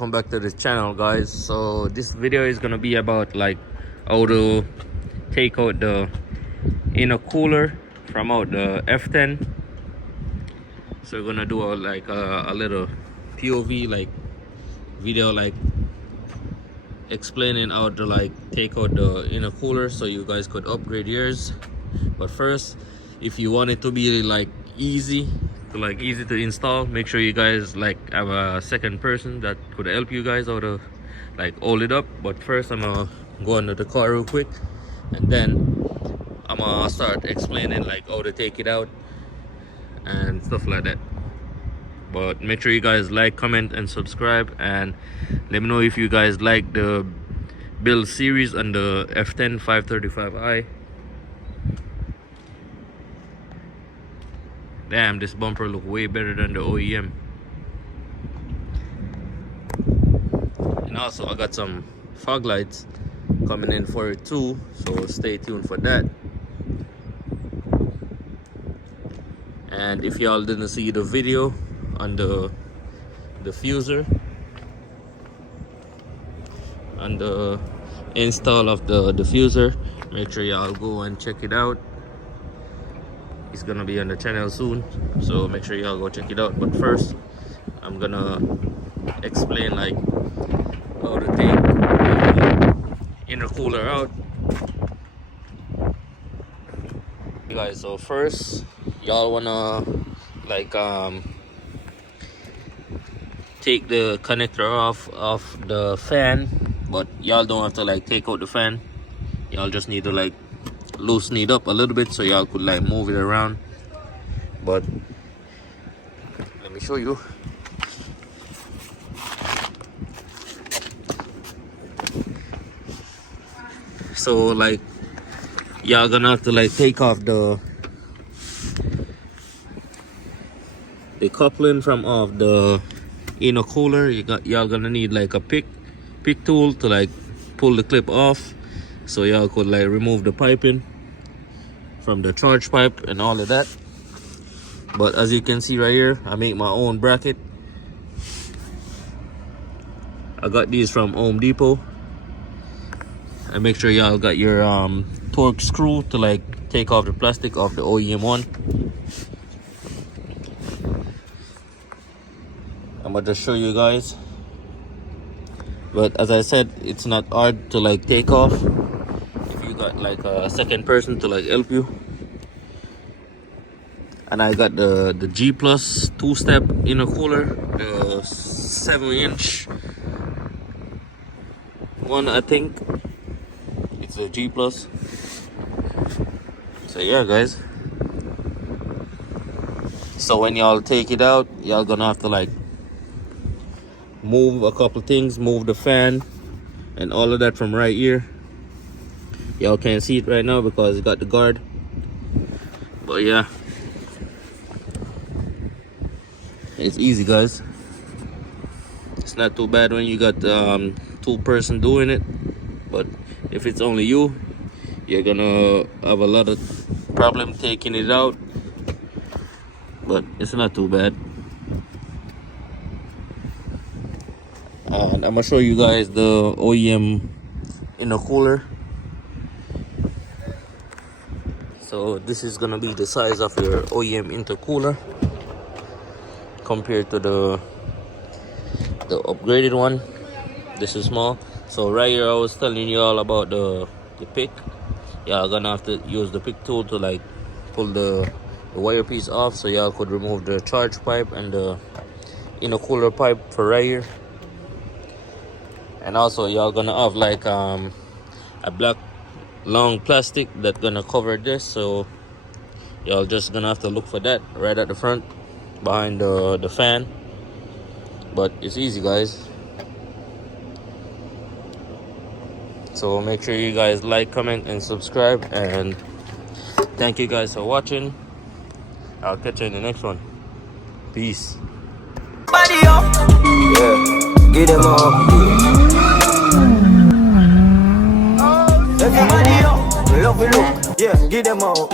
welcome back to this channel, guys. So this video is gonna be about like how to take out the intercooler from out the F10. So we're gonna do a little POV like video, like explaining how to like take out the intercooler so you guys could upgrade yours. But first, if you want it to be like easy to install, make sure you guys like have a second person that could help you guys how to like hold it up. But first, I'm gonna go under the car real quick, and then I'm gonna start explaining like how to take it out and stuff like that. But make sure you guys like, comment and subscribe, and let me know if you guys like the build series on the F10 535i. Damn, this bumper look way better than the OEM. And also I got some fog lights coming in for it too, so stay tuned for that. And if y'all didn't see the video on the diffuser, on the install of the diffuser, make sure y'all go and check it out. It's gonna be on the channel soon, so make sure y'all go check it out. But first, I'm gonna explain like how to take the intercooler out. Okay guys, so first y'all wanna like take the connector off of the fan, but y'all don't have to like take out the fan. Y'all just need to like loosen it up a little bit so y'all could like move it around. But let me show you. So like y'all gonna have to like take off the coupling from off the intercooler. Y'all gonna need like a pick tool to like pull the clip off, so y'all could like remove the piping from the charge pipe and all of that. But as you can see right here, I make my own bracket. I got these from Home Depot. And make sure y'all got your torque screw to like take off the plastic off the OEM one. I'm gonna just show you guys. But as I said, it's not hard to like take off if you got like a second person to like help you. And I got the G Plus two-step intercooler, the 7-inch one. I think it's a G Plus. So yeah guys, so when y'all take it out, y'all gonna have to like move a couple things, move the fan and all of that from right here. Y'all can't see it right now because it got the guard, but yeah, it's easy guys. It's not too bad when you got two person doing it, but if it's only you, you're gonna have a lot of problem taking it out. But it's not too bad. And I'm gonna show you guys the OEM intercooler. So this is gonna be the size of your OEM intercooler compared to the upgraded one. This is small. So right here I was telling you all about the pick. Y'all gonna have to use the pick tool to like pull the wire piece off, so y'all could remove the charge pipe and the intercooler pipe for right here. And also y'all gonna have like a black long plastic that's gonna cover this, so y'all just gonna have to look for that right at the front behind the fan. But it's easy guys. So make sure you guys like, comment and subscribe, and thank you guys for watching. I'll catch you in the next one. Peace. Yeah, get them up. Everybody up, love it look. Yeah, get them up.